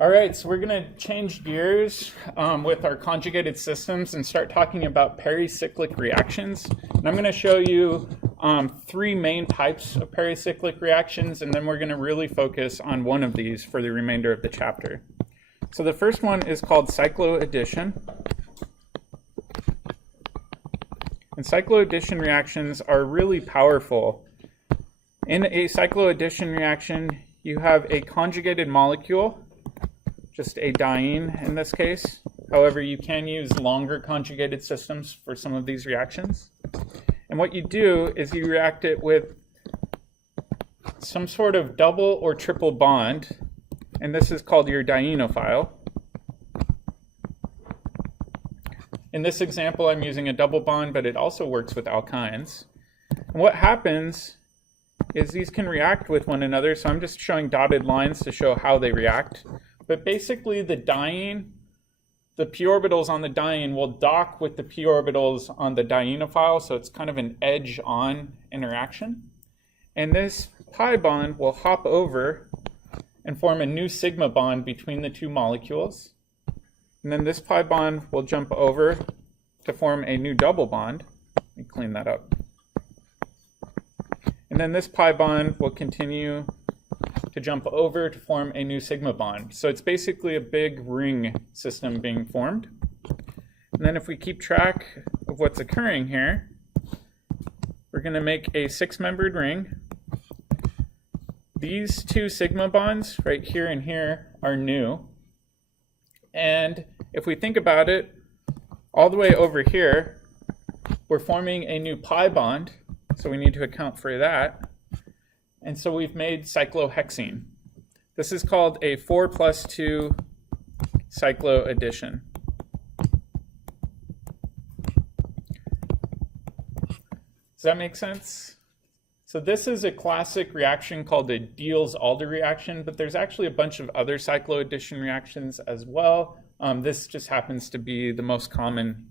All right, so we're going to change gears with our conjugated systems and start talking about pericyclic reactions. And I'm going to show you three main types of pericyclic reactions, and then we're going to really focus on one of these for the remainder of the chapter. So the first one is called Cyclo Addition. And Cyclo Addition reactions are really powerful. In a Cyclo Addition reaction, you have a conjugated molecule, just a diene in this case. However, you can use longer conjugated systems for some of these reactions. And what you do is you react it with some sort of double or triple bond, and this is called your dienophile. In this example, I'm using a double bond, but it also works with alkynes. And what happens is these can react with one another, so I'm just showing dotted lines to show how they react. But basically the diene, the p orbitals on the diene will dock with the p orbitals on the dienophile, so it's kind of an edge-on interaction. And this pi bond will hop over and form a new sigma bond between the two molecules. And then this pi bond will jump over to form a new double bond. Let me clean that up. And then this pi bond will continue to jump over to form a new sigma bond. So it's basically a big ring system being formed. And then if we keep track of what's occurring here, we're going to make a six-membered ring. These two sigma bonds right here and here are new. And if we think about it, all the way over here, we're forming a new pi bond, so we need to account for that. And so we've made cyclohexene. This is called a 4+2 Cyclo Addition. Does that make sense? So this is a classic reaction called a Diels-Alder reaction, but there's actually a bunch of other Cyclo Addition reactions as well. This just happens to be the most common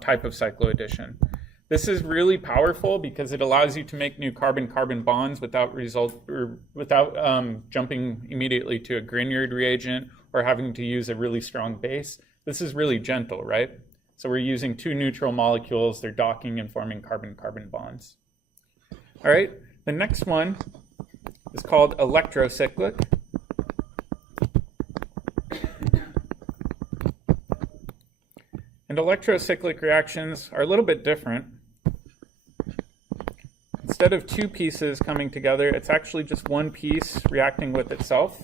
type of Cyclo Addition. This is really powerful because it allows you to make new carbon-carbon bonds without jumping immediately to a Grignard reagent or having to use a really strong base. This is really gentle, right? So we're using two neutral molecules, they're docking and forming carbon-carbon bonds. All right, the next one is called Electro Cyclic. And electrocyclic reactions are a little bit different. Instead of two pieces coming together, it's actually just one piece reacting with itself.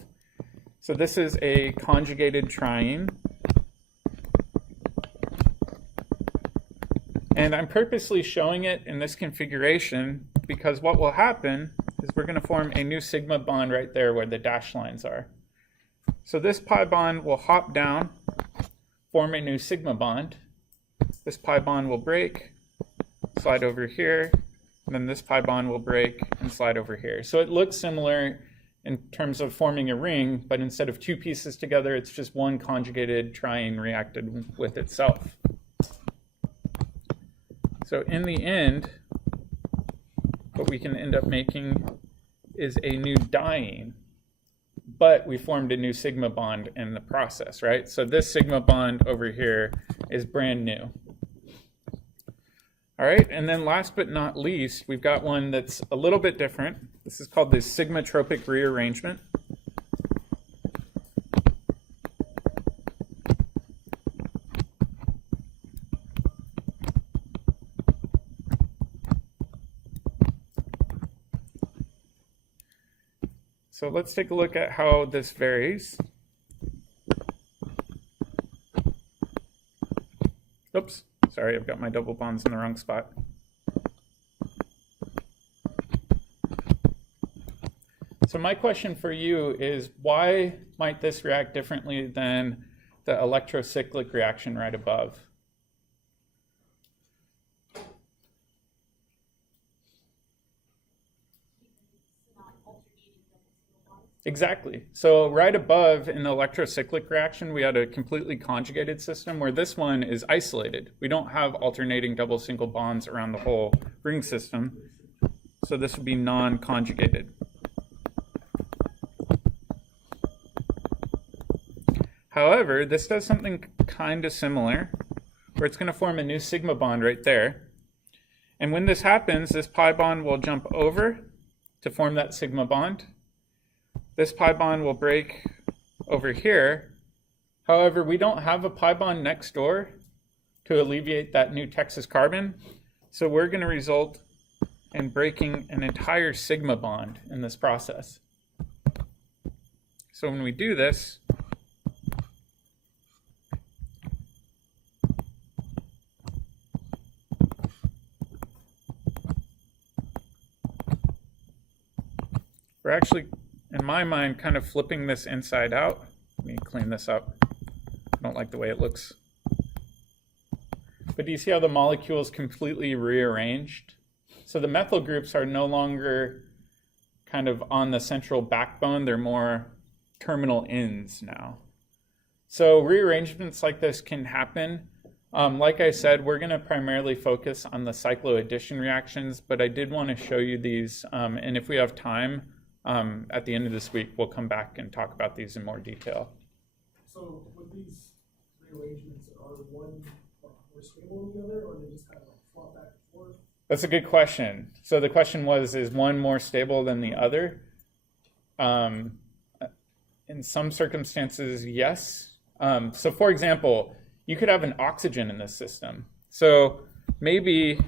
So this is a conjugated triene. And I'm purposely showing it in this configuration because what will happen is we're going to form a new sigma bond right there where the dashed lines are. So this pi bond will hop down, form a new sigma bond. This pi bond will break, slide over here, and then this pi bond will break and slide over here. So it looks similar in terms of forming a ring, but instead of two pieces together, it's just one conjugated triene reacted with itself. So in the end, what we can end up making is a new diene, but we formed a new sigma bond in the process, right? So this sigma bond over here is brand new. All right, and then last but not least, we've got one that's a little bit different. This is called the Sigmatropic Rearrangement. So let's take a look at how this varies. Oops, sorry, I've got my double bonds in the wrong spot. So my question for you is, why might this react differently than the electrocyclic reaction right above? Exactly. So right above in the electrocyclic reaction, we had a completely conjugated system where this one is isolated. We don't have alternating double single bonds around the whole ring system. So this would be non-conjugated. However, this does something kind of similar, where it's going to form a new sigma bond right there. And when this happens, this pi bond will jump over to form that sigma bond. This pi bond will break over here. However, we don't have a pi bond next door to alleviate that new Texas carbon. So we're going to result in breaking an entire sigma bond in this process. So when we do this, we're actually, in my mind, kind of flipping this inside out. Let me clean this up. I don't like the way it looks. But do you see how the molecule is completely rearranged? So the methyl groups are no longer kind of on the central backbone. They're more terminal ends now. So rearrangements like this can happen. Like I said, we're going to primarily focus on the Cyclo Addition reactions, but I did want to show you these. And if we have time, at the end of this week, we'll come back and talk about these in more detail. So with these rearrangements, are one more stable than the other, or are they just kind of like flop back and forth? That's a good question. So the question was, is one more stable than the other? In some circumstances, yes. So for example, you could have an oxygen in this system. So maybe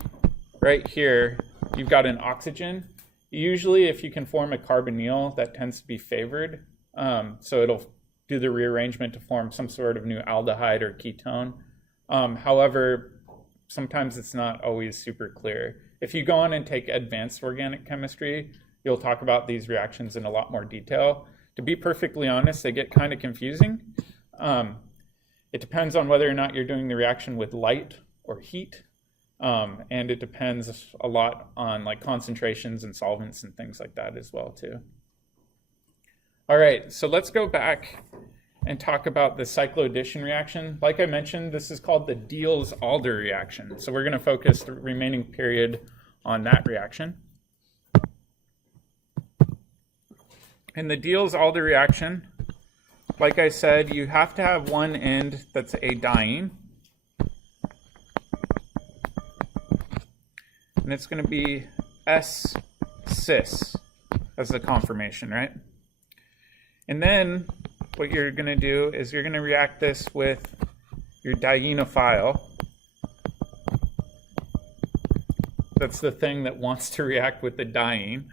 right here, you've got an oxygen. Usually if you can form a carbonyl, that tends to be favored. So it'll do the rearrangement to form some sort of new aldehyde or ketone. However, sometimes it's not always super clear. If you go on and take advanced organic chemistry, you'll talk about these reactions in a lot more detail. To be perfectly honest, they get kind of confusing. It depends on whether or not you're doing the reaction with light or heat. And it depends a lot on like concentrations and solvents and things like that as well too. All right, so let's go back and talk about the Cyclo Addition reaction. Like I mentioned, this is called the Diels-Alder reaction. So we're going to focus the remaining period on that reaction. In the Diels-Alder reaction, like I said, you have to have one end that's a diene. And it's going to be S-cis as the conformation, right? And then what you're going to do is you're going to react this with your dienophile. That's the thing that wants to react with the diene.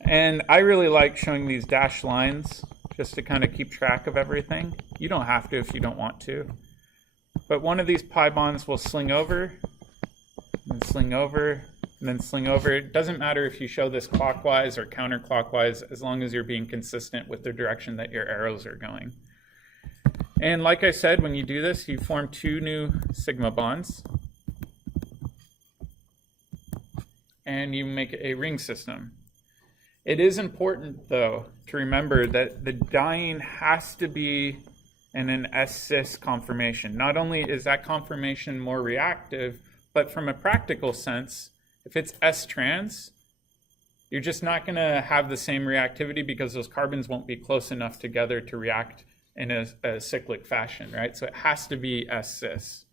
And I really like showing these dashed lines just to kind of keep track of everything. You don't have to if you don't want to. But one of these pi bonds will sling over, and sling over, and then sling over. It doesn't matter if you show this clockwise or counterclockwise, as long as you're being consistent with the direction that your arrows are going. And like I said, when you do this, you form two new sigma bonds. And you make a ring system. It is important, though, to remember that the diene has to be in an S-cis conformation. Not only is that conformation more reactive, but from a practical sense, if it's S-trans, you're just not going to have the same reactivity because those carbons won't be close enough together to react in a cyclic fashion, right? So it has to be S-cis.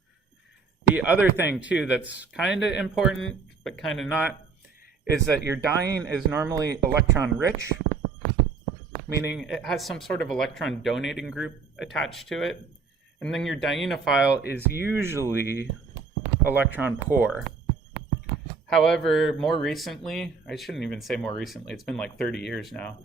The other thing, too, that's kind of important, but kind of not, is that your diene is normally electron rich, meaning it has some sort of electron donating group attached to it. And then your dienophile is usually electron poor. However, more recently, I shouldn't even say more recently, it's been like 30 years now,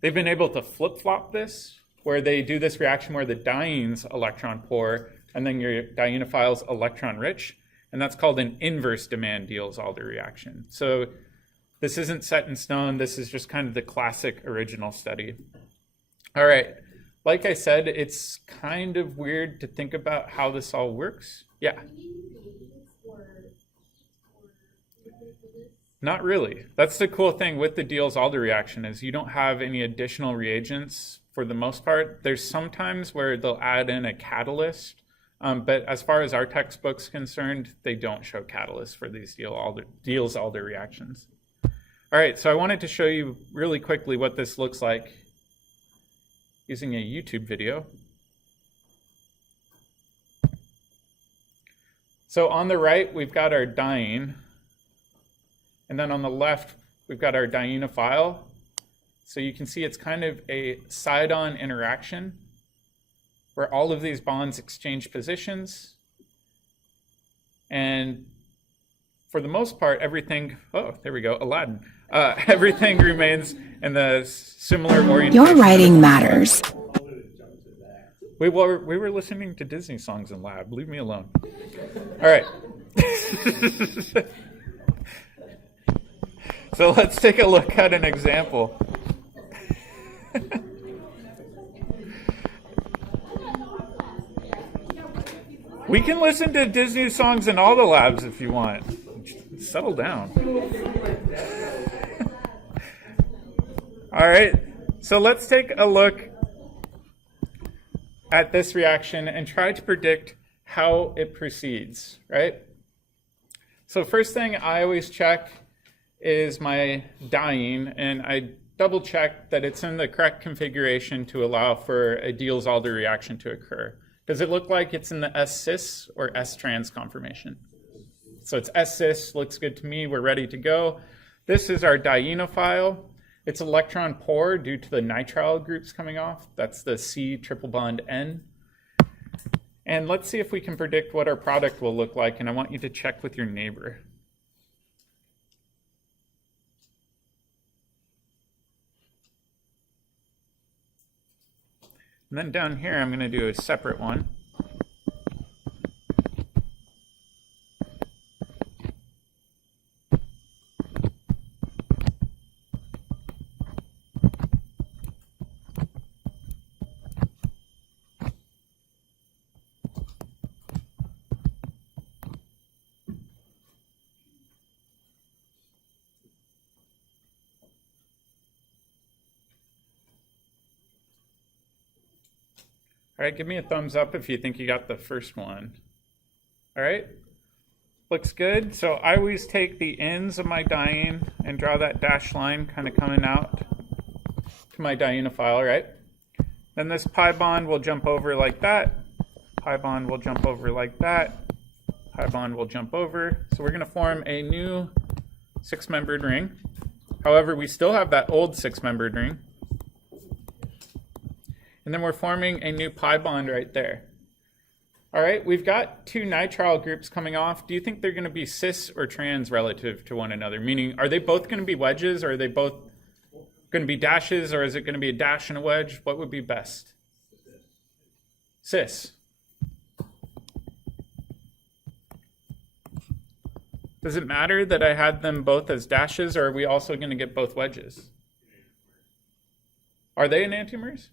they've been able to flip-flop this, where they do this reaction where the diene's electron poor, and then your dienophile's electron rich. And that's called an inverse demand Diels-Alder reaction. So this isn't set in stone. This is just kind of the classic original study. All right. Like I said, it's kind of weird to think about how this all works. Yeah. Not really. That's the cool thing with the Diels-Alder reaction is you don't have any additional reagents for the most part. There's sometimes where they'll add in a catalyst. But as far as our textbook's concerned, they don't show catalysts for these Diels-Alder reactions. All right, so I wanted to show you really quickly what this looks like using a YouTube video. So on the right, we've got our diene. And then on the left, we've got our dienophile. So you can see it's kind of a side-on interaction where all of these bonds exchange positions. And for the most part, everything, oh, there we go, Aladdin. Everything remains in the similar orientation. Your writing matters. We were listening to Disney songs in lab. Leave me alone. All right. So let's take a look at an example. We can listen to Disney songs in all the labs if you want. Settle down. All right, so let's take a look at this reaction and try to predict how it proceeds, right? So first thing I always check is my diene, and I double check that it's in the correct configuration to allow for a Diels-Alder reaction to occur. Does it look like it's in the S-cis or S-trans conformation? So it's S-cis, looks good to me, we're ready to go. This is our dienophile. It's electron poor due to the nitrile groups coming off. That's the C triple bond N. And let's see if we can predict what our product will look like, and I want you to check with your neighbor. And then down here, I'm going to do a separate one. All right, give me a thumbs up if you think you got the first one. All right, looks good. So I always take the ends of my diene and draw that dashed line kind of coming out to my dienophile, right? Then this pi bond will jump over like that. Pi bond will jump over like that. Pi bond will jump over. So we're going to form a new six-membered ring. However, we still have that old six-membered ring. And then we're forming a new pi bond right there. All right, we've got two nitrile groups coming off. Do you think they're going to be cis or trans relative to one another? Meaning, are they both going to be wedges, or are they both going to be dashes, or is it going to be a dash and a wedge? What would be best? Cis. Does it matter that I had them both as dashes, or are we also going to get both wedges? Are they enantiomers?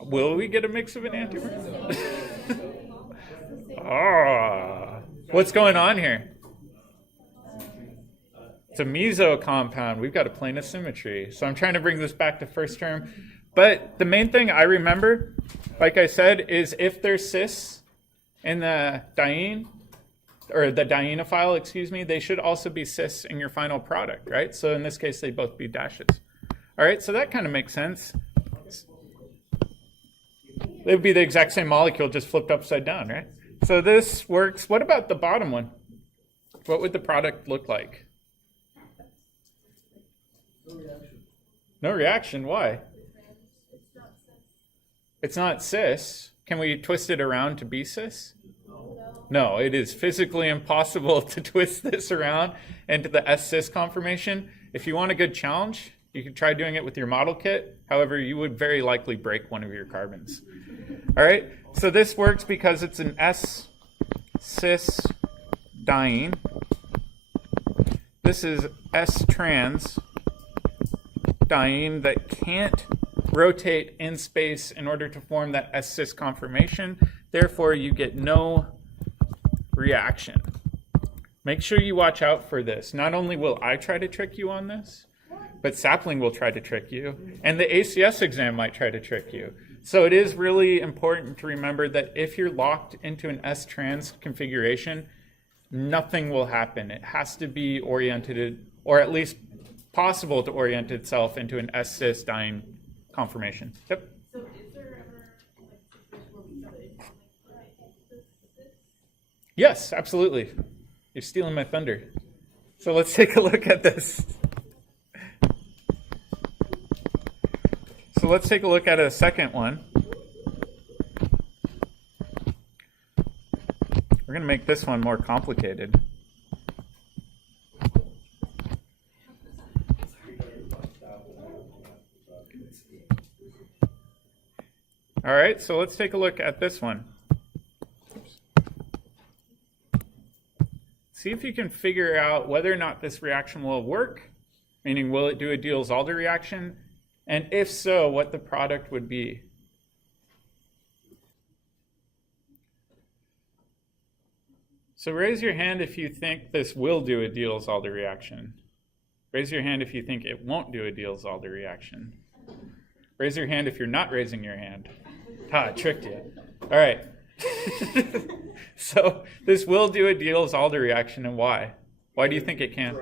Will we get a mix of enantiomers? Ah, what's going on here? It's a meso compound. We've got a plane of symmetry. So I'm trying to bring this back to first term. But the main thing I remember, like I said, is if there's cis in the diene, or the dienophile, excuse me, they should also be cis in your final product, right? So in this case, they'd both be dashes. All right, so that kind of makes sense. It would be the exact same molecule, just flipped upside down, right? So this works. What about the bottom one? What would the product look like? No reaction. No reaction, why? It's not cis. Can we twist it around to be cis? No, it is physically impossible to twist this around into the S-cis conformation. If you want a good challenge, you could try doing it with your model kit. However, you would very likely break one of your carbons. All right, so this works because it's an S-cis diene. This is S-trans diene that can't rotate in space in order to form that S-cis conformation. Therefore, you get no reaction. Make sure you watch out for this. Not only will I try to trick you on this, but Sapling will try to trick you, and the ACS exam might try to trick you. So it is really important to remember that if you're locked into an S-trans configuration, nothing will happen. It has to be oriented, or at least possible to orient itself into an S-cis diene conformation. Yep. So is there ever like a situation where we could this? Yes, absolutely. You're stealing my thunder. So let's take a look at this. So let's take a look at a second one. We're going to make this one more complicated. All right, so let's take a look at this one. See if you can figure out whether or not this reaction will work, meaning will it do a Diels-Alder reaction, and if so, what the product would be. So raise your hand if you think this will do a Diels-Alder reaction. Raise your hand if you think it won't do a Diels-Alder reaction. Raise your hand if you're not raising your hand. I tricked you. All right. So this will do a Diels-Alder reaction, and why? Why do you think it can?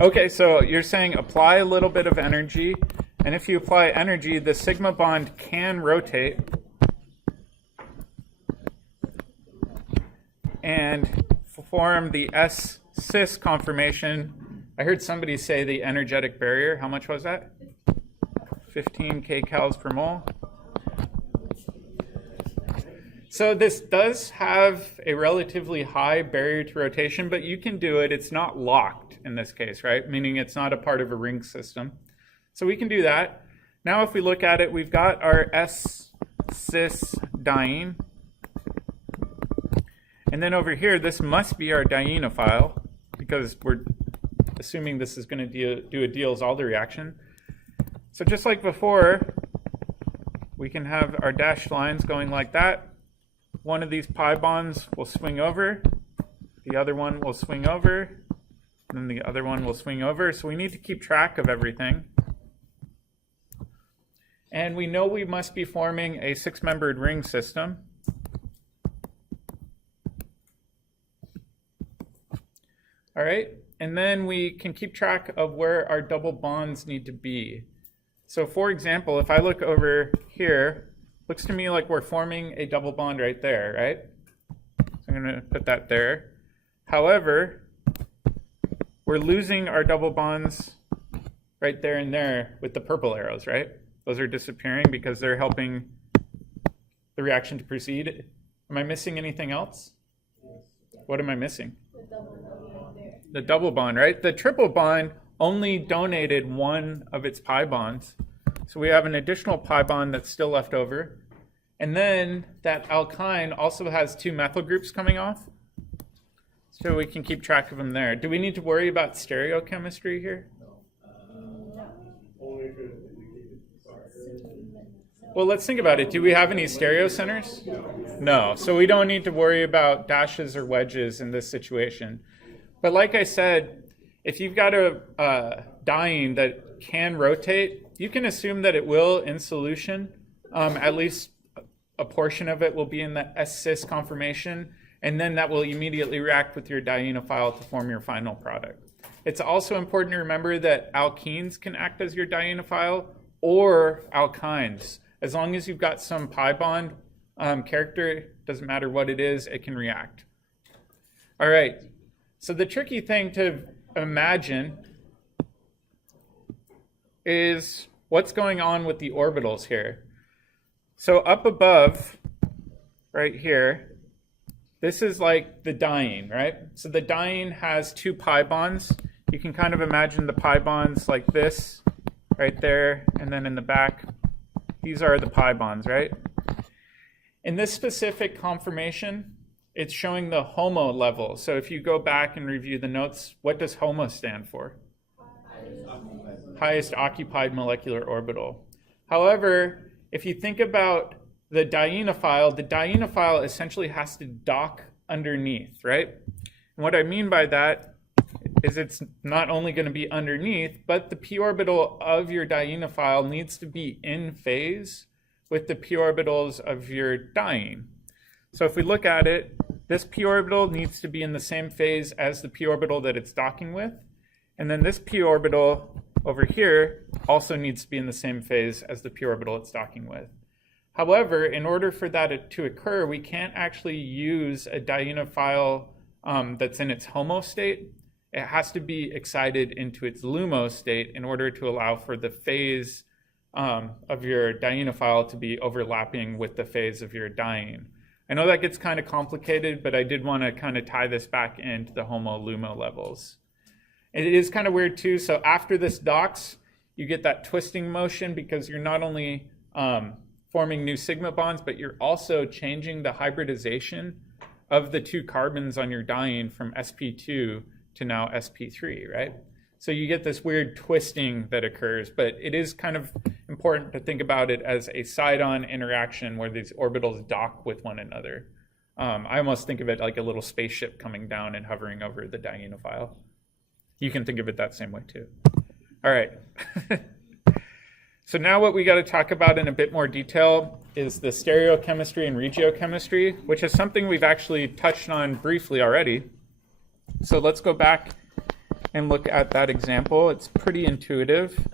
Okay, so you're saying apply a little bit of energy, and if you apply energy, the sigma bond can rotate and form the S-cis conformation. I heard somebody say the energetic barrier. How much was that? 15 kcals per mole. So this does have a relatively high barrier to rotation, but you can do it. It's not locked in this case, right? Meaning it's not a part of a ring system. So we can do that. Now if we look at it, we've got our S-cis diene. And then over here, this must be our dienophile, because we're assuming this is going to do a Diels-Alder reaction. So just like before, we can have our dashed lines going like that. One of these pi bonds will swing over, the other one will swing over, and then the other one will swing over. So we need to keep track of everything. And we know we must be forming a six-membered ring system. All right, and then we can keep track of where our double bonds need to be. So for example, if I look over here, looks to me like we're forming a double bond right there, right? So I'm going to put that there. However, we're losing our double bonds right there and there with the purple arrows, right? Those are disappearing because they're helping the reaction to proceed. Am I missing anything else? What am I missing? The double bond, right? The triple bond only donated one of its pi bonds. So we have an additional pi bond that's still left over. And then that alkyne also has two methyl groups coming off. So we can keep track of them there. Do we need to worry about stereochemistry here? Well, let's think about it. Do we have any stereo centers? No. So we don't need to worry about dashes or wedges in this situation. But like I said, if you've got a diene that can rotate, you can assume that it will in solution. At least a portion of it will be in the S-cis conformation, and then that will immediately react with your dienophile to form your final product. It's also important to remember that alkenes can act as your dienophile or alkynes. As long as you've got some pi bond character, doesn't matter what it is, it can react. All right, so the tricky thing to imagine is what's going on with the orbitals here. So up above, right here, this is like the diene, right? So the diene has two pi bonds. You can kind of imagine the pi bonds like this, right there, and then in the back. These are the pi bonds, right? In this specific conformation, it's showing the HOMO level. So if you go back and review the notes, what does HOMO stand for? Highest occupied molecular orbital. However, if you think about the dienophile essentially has to dock underneath, right? And what I mean by that is it's not only going to be underneath, but the p orbital of your dienophile needs to be in phase with the p orbitals of your diene. So if we look at it, this p orbital needs to be in the same phase as the p orbital that it's docking with. And then this p orbital over here also needs to be in the same phase as the p orbital it's docking with. However, in order for that to occur, we can't actually use a dienophile that's in its HOMO state. It has to be excited into its LUMO state in order to allow for the phase of your dienophile to be overlapping with the phase of your diene. I know that gets kind of complicated, but I did want to kind of tie this back into the HOMO-LUMO levels. It is kind of weird too. So after this docks, you get that twisting motion because you're not only forming new sigma bonds, but you're also changing the hybridization of the two carbons on your diene from sp2 to now sp3, right? So you get this weird twisting that occurs, but it is kind of important to think about it as a side-on interaction where these orbitals dock with one another. I almost think of it like a little spaceship coming down and hovering over the dienophile. You can think of it that same way too. All right. So now what we got to talk about in a bit more detail is the stereochemistry and regiochemistry, which is something we've actually touched on briefly already. So let's go back and look at that example. It's pretty intuitive.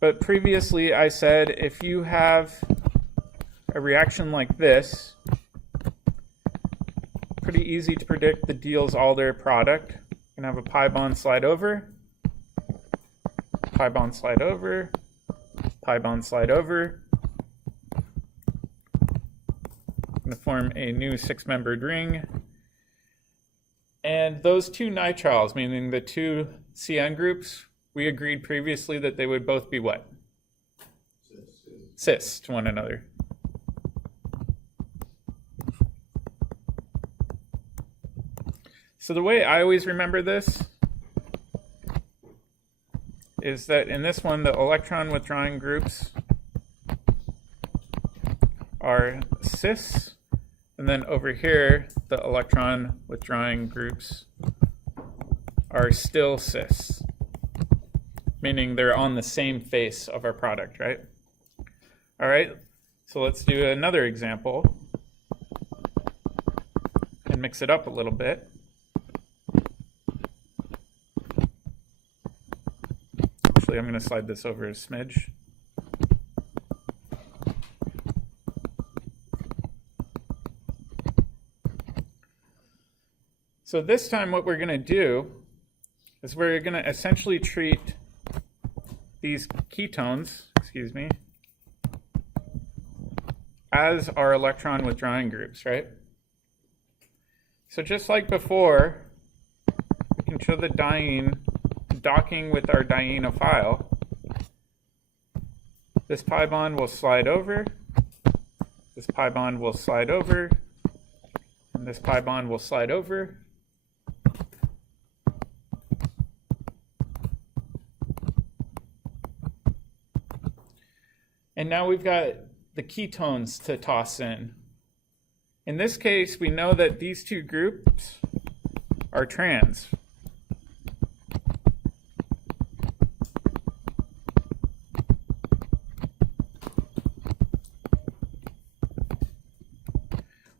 But previously I said if you have a reaction like this, pretty easy to predict the Diels-Alder product. You can have a pi bond slide over, pi bond slide over, pi bond slide over. Going to form a new six-membered ring. And those two nitriles, meaning the two CN groups, we agreed previously that they would both be what? Cis to one another. So the way I always remember this is that in this one, the electron withdrawing groups are cis, and then over here, the electron withdrawing groups are still cis, meaning they're on the same face of our product, right? All right, so let's do another example and mix it up a little bit. Actually, I'm going to slide this over a smidge. So this time what we're going to do is we're going to essentially treat these ketones, as our electron withdrawing groups, right? So just like before, we can show the diene docking with our dienophile. This pi bond will slide over, this pi bond will slide over, and this pi bond will slide over. And now we've got the ketones to toss in. In this case, we know that these two groups are trans.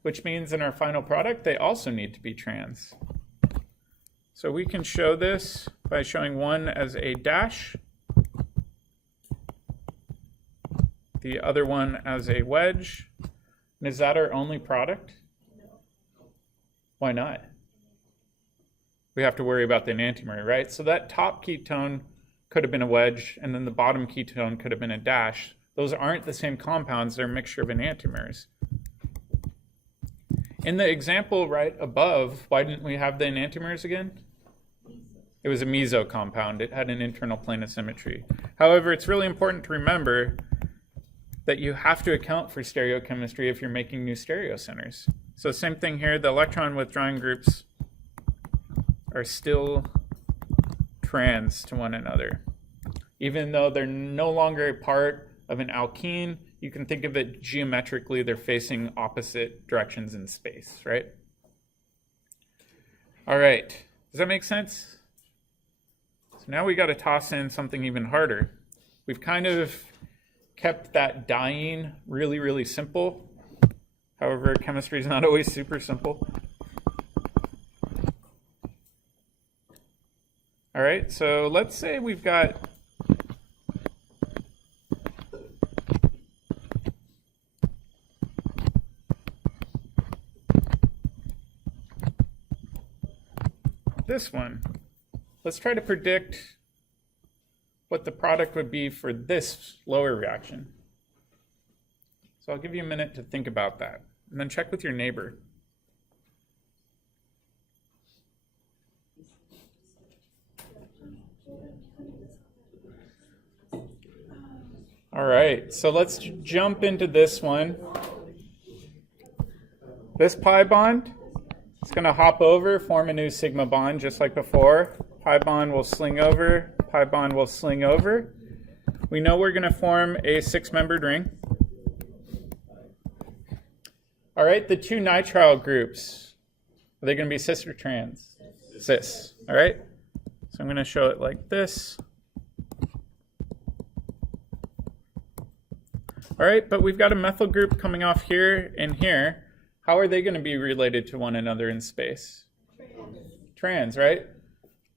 Which means in our final product, they also need to be trans. So we can show this by showing one as a dash, the other one as a wedge. And is that our only product? No. Why not? We have to worry about the enantiomer, right? So that top ketone could have been a wedge, and then the bottom ketone could have been a dash. Those aren't the same compounds, they're a mixture of enantiomers. In the example right above, why didn't we have the enantiomers again? It was a meso compound. It had an internal plane of symmetry. However, it's really important to remember that you have to account for stereochemistry if you're making new stereocenters. So same thing here, the electron withdrawing groups are still trans to one another. Even though they're no longer a part of an alkene, you can think of it geometrically, they're facing opposite directions in space, right? All right, does that make sense? So now we got to toss in something even harder. We've kind of kept that diene really, really simple. However, chemistry is not always super simple. All right, so let's say we've got this one. Let's try to predict what the product would be for this lower reaction. So I'll give you a minute to think about that, and then check with your neighbor. All right, so let's jump into this one. This pi bond, it's going to hop over, form a new sigma bond just like before. Pi bond will sling over, pi bond will sling over. We know we're going to form a 6-membered ring. All right, the two nitrile groups, are they going to be cis or trans? Cis, all right? So I'm going to show it like this. All right, but we've got a methyl group coming off here and here. How are they going to be related to one another in space? Trans, right?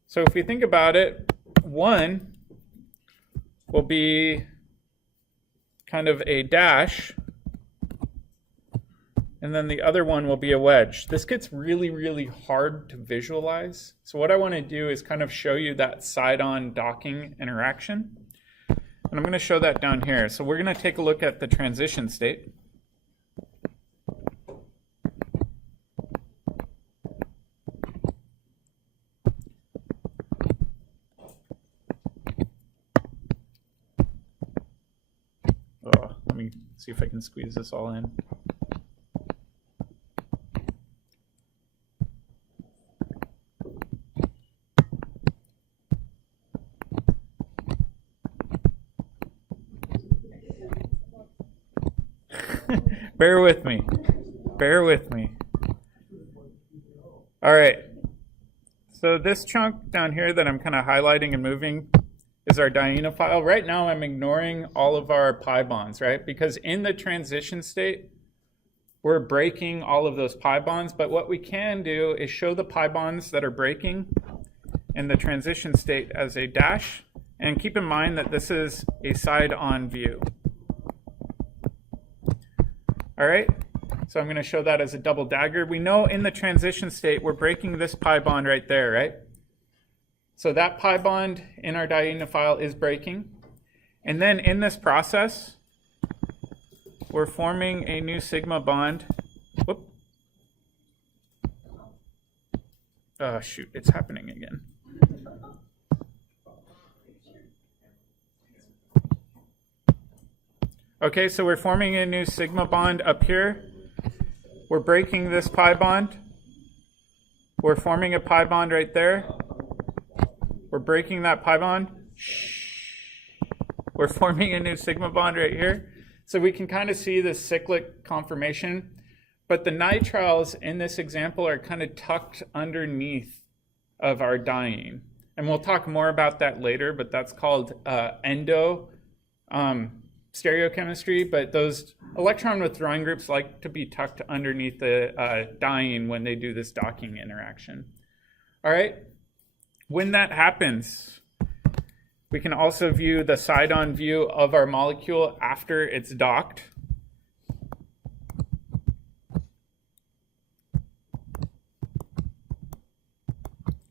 So if we think about it, one will be kind of a dash, and then the other one will be a wedge. This gets really, really hard to visualize. So what I want to do is kind of show you that side-on docking interaction. And I'm going to show that down here. So we're going to take a look at the transition state. Oh, let me see if I can squeeze this all in. Bear with me. Bear with me. All right. So this chunk down here that I'm kind of highlighting and moving is our dienophile. Right now I'm ignoring all of our pi bonds, right? Because in the transition state, we're breaking all of those pi bonds. But what we can do is show the pi bonds that are breaking in the transition state as a dash. And keep in mind that this is a side-on view. All right, so I'm going to show that as a double dagger. We know in the transition state, we're breaking this pi bond right there, right? So that pi bond in our dienophile is breaking. And then in this process, we're forming a new sigma bond. Whoop. Oh, shoot, it's happening again. Okay, so we're forming a new sigma bond up here. We're breaking this pi bond. We're forming a pi bond right there. We're breaking that pi bond. We're forming a new sigma bond right here. So we can kind of see the cyclic conformation. But the nitriles in this example are kind of tucked underneath of our diene. And we'll talk more about that later, but that's called stereochemistry, but those electron withdrawing groups like to be tucked underneath the diene when they do this docking interaction. All right, when that happens, we can also view the side-on view of our molecule after it's docked.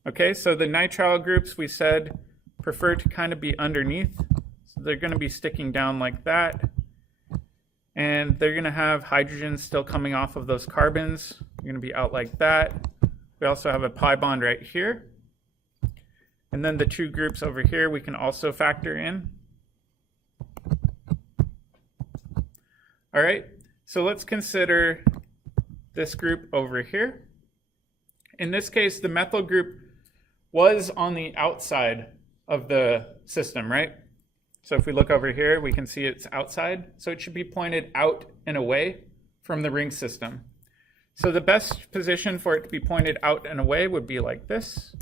Okay, so the nitrile groups we said prefer to kind of be underneath. They're going to be sticking down like that, and they're going to have hydrogen still coming off of those carbons. They're going to be out like that. We also have a pi bond right here, and then the two groups over here we can also factor in. All right, so let's consider this group over here. In this case, the methyl group was on the outside of the system, right? So if we look over here, we can see it's outside. So it should be pointed out and away from the ring system. So the best position for it to be pointed out and away would be like this.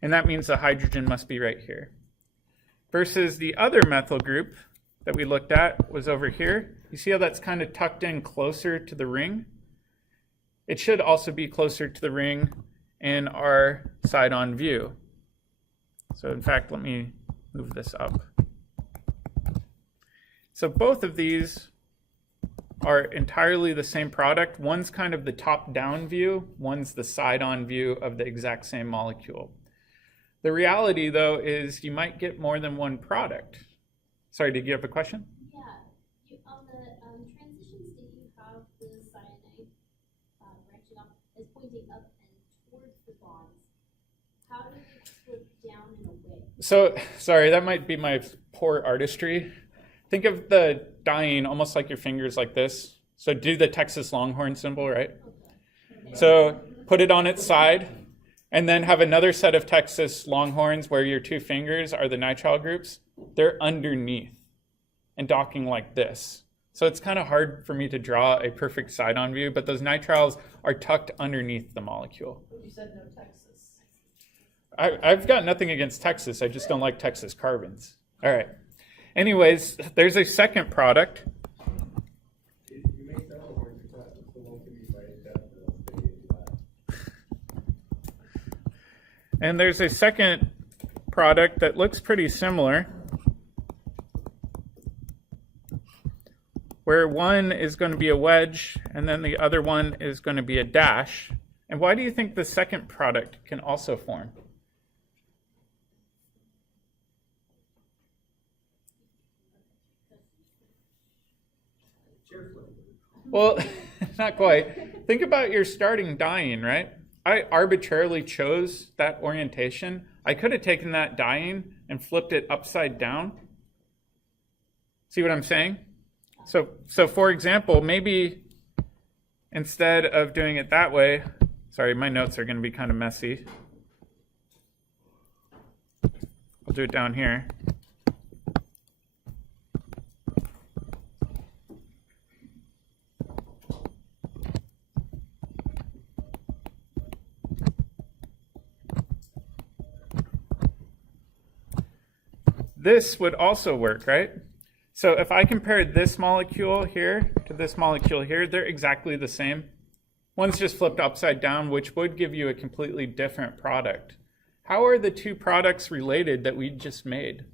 And that means the hydrogen must be right here. Versus the other methyl group that we looked at was over here. You see how that's kind of tucked in closer to the ring? It should also be closer to the ring in our side-on view. So in fact, let me move this up. So both of these are entirely the same product. One's kind of the top-down view, one's the side-on view of the exact same molecule. The reality, though, is you might get more than one product. Sorry, did you have a question? Yeah, on the transition state, you have the cyanide branching off as pointing up and towards the bonds. How do they flip down and away? So, sorry, that might be my poor artistry. Think of the diene almost like your fingers like this. So do the Texas Longhorn symbol, right? Okay. So put it on its side, and then have another set of Texas Longhorns where your two fingers are the nitrile groups. They're underneath and docking like this. So it's kind of hard for me to draw a perfect side-on view, but those nitriles are tucked underneath the molecule. But you said no Texas. I've got nothing against Texas. I just don't like Texas carbons. All right. Anyways, there's a second product. And there's a second product that looks pretty similar, where one is going to be a wedge and then the other one is going to be a dash. And why do you think the second product can also form? Well, not quite. Think about your starting diene, right? I arbitrarily chose that orientation. I could have taken that diene and flipped it upside down. See what I'm saying? So for example, maybe instead of doing it that way, sorry, my notes are going to be kind of messy. I'll do it down here. This would also work, right? So if I compared this molecule here to this molecule here, they're exactly the same. One's just flipped upside down, which would give you a completely different product. How are the two products related that we just made?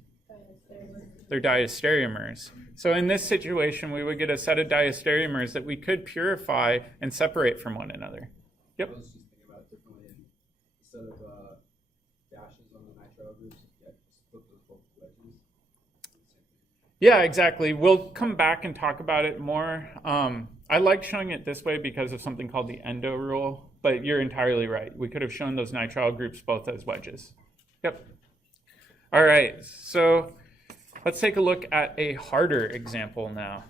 They're diastereomers. So in this situation, we would get a set of diastereomers that we could purify and separate from one another. Yep. I was just thinking about it differently. Instead of dashes on the nitrile groups, just flip those both wedges. Yeah, exactly. We'll come back and talk about it more. I like showing it this way because of something called the endo rule, but you're entirely right. We could have shown those nitrile groups both as wedges. Yep. All right, so let's take a look at a harder example now.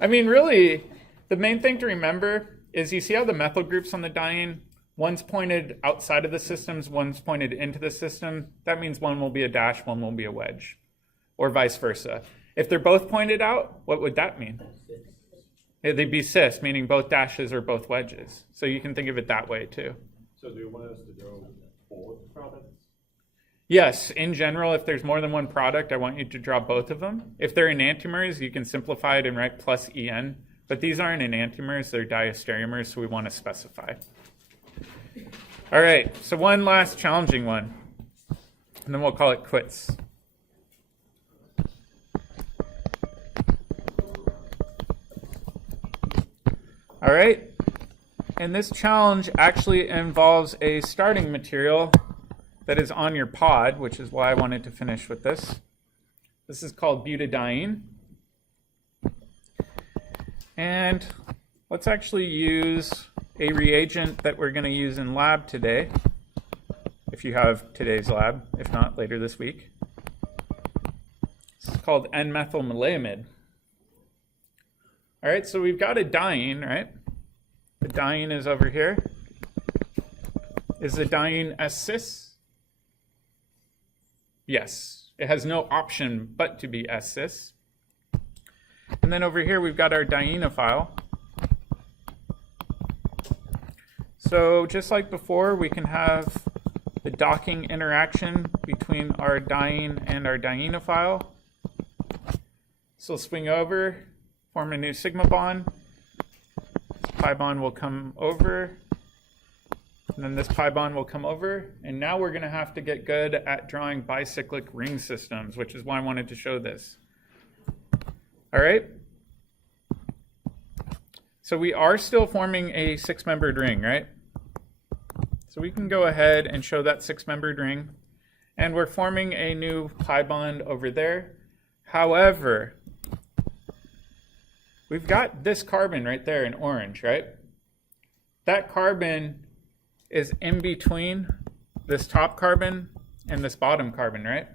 I mean, really, the main thing to remember is you see how the methyl groups on the diene, one's pointed outside of the systems, one's pointed into the system. That means one will be a dash, one will be a wedge, or vice versa. If they're both pointed out, what would that mean? They'd be cis, meaning both dashes or both wedges. So you can think of it that way too. So do you want us to draw both products? Yes, in general, if there's more than one product, I want you to draw both of them. If they're enantiomers, you can simplify it and write plus En. But these aren't enantiomers, they're diastereomers, so we want to specify. All right, so one last challenging one, and then we'll call it quits. All right, and this challenge actually involves a starting material that is on your pod, which is why I wanted to finish with this. This is called butadiene. And let's actually use a reagent that we're going to use in lab today, if you have today's lab, if not later this week. This is called N-methylmaleimide. All right, so we've got a diene, right? The diene is over here. Is the diene S-cis? Yes, it has no option but to be S-cis. And then over here we've got our dienophile. So just like before, we can have the docking interaction between our diene and our dienophile. So we'll swing over, form a new sigma bond. Pi bond will come over, and then this pi bond will come over, and now we're going to have to get good at drawing bicyclic ring systems, which is why I wanted to show this. All right? So we are still forming a six-membered ring, right? So we can go ahead and show that six-membered ring, and we're forming a new pi bond over there. However, we've got this carbon right there in orange, right? That carbon is in between this top carbon and this bottom carbon, right?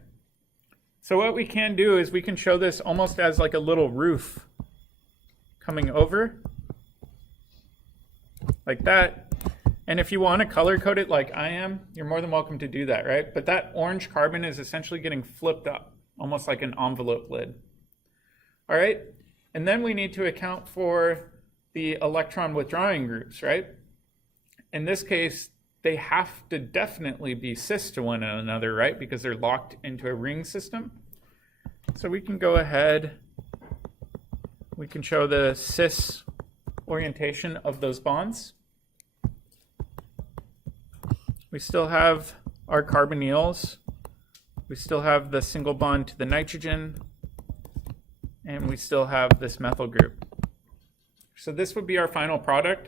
So what we can do is we can show this almost as like a little roof coming over, like that. And if you want to color code it like I am, you're more than welcome to do that, right? But that orange carbon is essentially getting flipped up, almost like an envelope lid. All right? And then we need to account for the electron withdrawing groups, right? In this case, they have to definitely be cis to one another, right? Because they're locked into a ring system. So we can go ahead, we can show the cis orientation of those bonds. We still have our carbonyls. We still have the single bond to the nitrogen. And we still have this methyl group. So this would be our final product.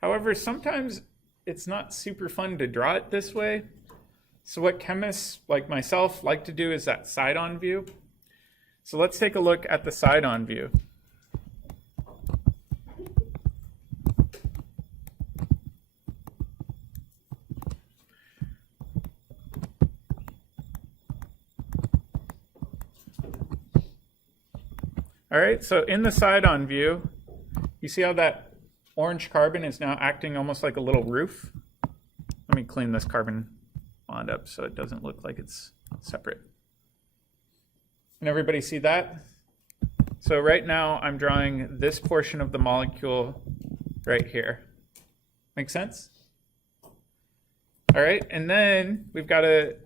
However, sometimes it's not super fun to draw it this way. So what chemists like myself like to do is that side-on view. So let's take a look at the side-on view. All right, so in the side-on view, you see how that orange carbon is now acting almost like a little roof? Let me clean this carbon bond up so it doesn't look like it's separate. Can everybody see that? So right now I'm drawing this portion of the molecule right here. Make sense? All right, and then we've got to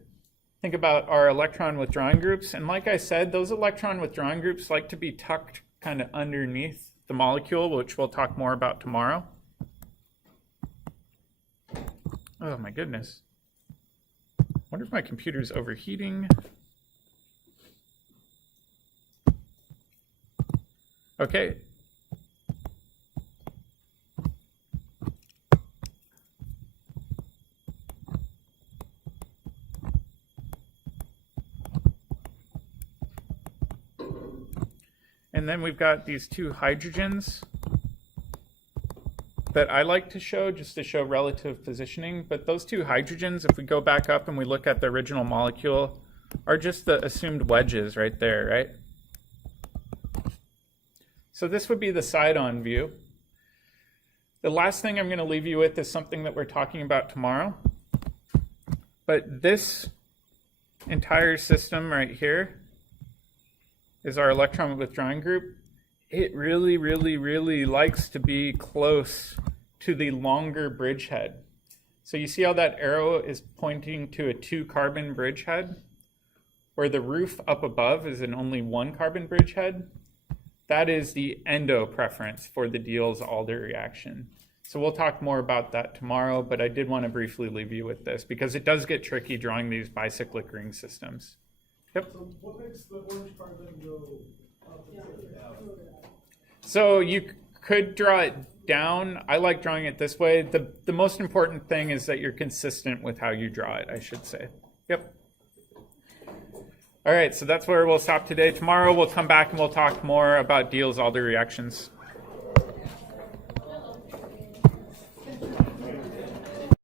think about our electron withdrawing groups. And like I said, those electron withdrawing groups like to be tucked kind of underneath the molecule, which we'll talk more about tomorrow. Oh my goodness. I wonder if my computer's overheating. Okay. And then we've got these two hydrogens that I like to show just to show relative positioning. But those two hydrogens, if we go back up and we look at the original molecule, are just the assumed wedges right there, right? So this would be the side-on view. The last thing I'm going to leave you with is something that we're talking about tomorrow. But this entire system right here is our electron withdrawing group. It really, really, really likes to be close to the longer bridgehead. So you see how that arrow is pointing to a 2-carbon bridgehead, where the roof up above is an only 1-carbon bridgehead? That is the endo preference for the Diels-Alder reaction. So we'll talk more about that tomorrow, but I did want to briefly leave you with this because it does get tricky drawing these bicyclic ring systems. Yep. So what makes the orange carbon go up and down? So you could draw it down. I like drawing it this way. The most important thing is that you're consistent with how you draw it, I should say. Yep. All right, so that's where we'll stop today. Tomorrow we'll come back and we'll talk more about Diels-Alder reactions.